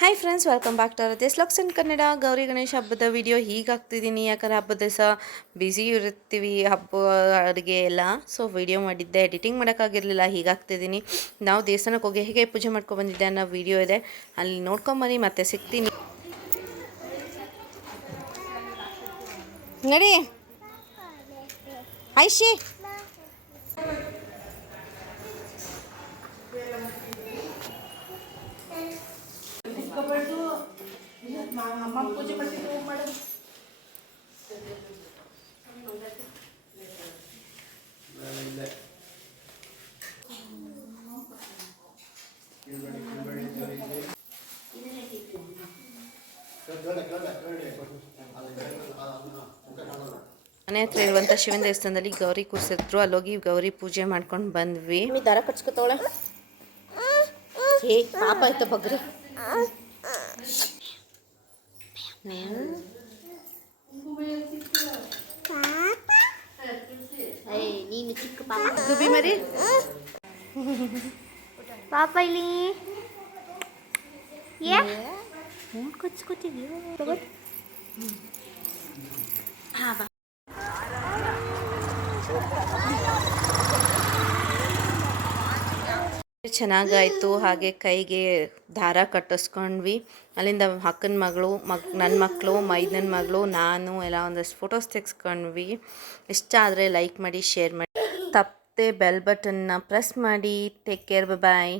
Hi friends, welcome back to our vlogs in Kannada. Gauri Ganesha ಹಬ್ಬದ video ಹೀಗಾಗ್ತಿದ್ದೀನಿ, ಯಾಕಂದರೆ ಹಬ್ಬದ ದಿವಸ ಬ್ಯುಸಿ ಇರ್ತೀವಿ, ಹಬ್ಬ ಅಡುಗೆ ಎಲ್ಲ. ಸೊ ವಿಡಿಯೋ ಮಾಡಿದ್ದೆ, ಎಡಿಟಿಂಗ್ ಮಾಡೋಕ್ಕಾಗಿರಲಿಲ್ಲ, ಹೀಗಾಗ್ತಿದ್ದೀನಿ. ನಾವು ದೇವಸ್ಥಾನಕ್ಕೆ ಹೋಗಿ ಹೇಗೆ ಪೂಜೆ ಮಾಡ್ಕೊಬಂದಿದ್ದೆ ಅನ್ನೋ ವಿಡಿಯೋ ಇದೆ, ಅಲ್ಲಿ ನೋಡ್ಕೊಂಬನ್ನಿ, ಮತ್ತೆ ಸಿಗ್ತೀನಿ. ನಡಿ ಐಶಿ. ಅಮ್ಮ ಪೂಜೆ ಮಾಡ್ತಿದ್ದು ಮಾಡೋದು. ಮನೆ ಹತ್ರ ಇರುವಂಥ ಶಿವನ ದೇವಸ್ಥಾನದಲ್ಲಿ ಗೌರಿ ಕೂರಿಸಿದ್ರು, ಅಲ್ಲೋಗಿ ಗೌರಿ ಪೂಜೆ ಮಾಡ್ಕೊಂಡು ಬಂದ್ವಿ. ದಾರ ಕಟ್ಸ್ಕೊತವಳೆ. ಏ ಪಾಪ ಆಯ್ತು ಬಗ್ರಿ. ನೀನು ಚಿಕ್ಕ ಪಾಪ ಗುಬಿ ಮರಿ ಪಾಪ ಇಲ್ಲಿ ಕಚ್ಕೋತೀವಿ. ಚೆನ್ನಾಗಾಯಿತು. ಹಾಗೆ ಕೈಗೆ ದಾರ ಕಟ್ಟಿಸ್ಕೊಂಡ್ವಿ. ಅಲ್ಲಿಂದ ಅಕ್ಕನ ಮಗಳು, ನನ್ನ ಮಕ್ಕಳು, ಮೈದನ ಮಗಳು, ನಾನು ಎಲ್ಲ ಒಂದಷ್ಟು ಫೋಟೋಸ್ ತೆಗೆಸ್ಕೊಂಡ್ವಿ. ಇಷ್ಟ ಆದರೆ ಲೈಕ್ ಮಾಡಿ, ಶೇರ್ ಮಾಡಿ, ತಪ್ಪದೆ ಬೆಲ್ ಬಟನ್ನ ಪ್ರೆಸ್ ಮಾಡಿ. ಟೇಕ್ ಕೇರ್, ಬಾಯ್.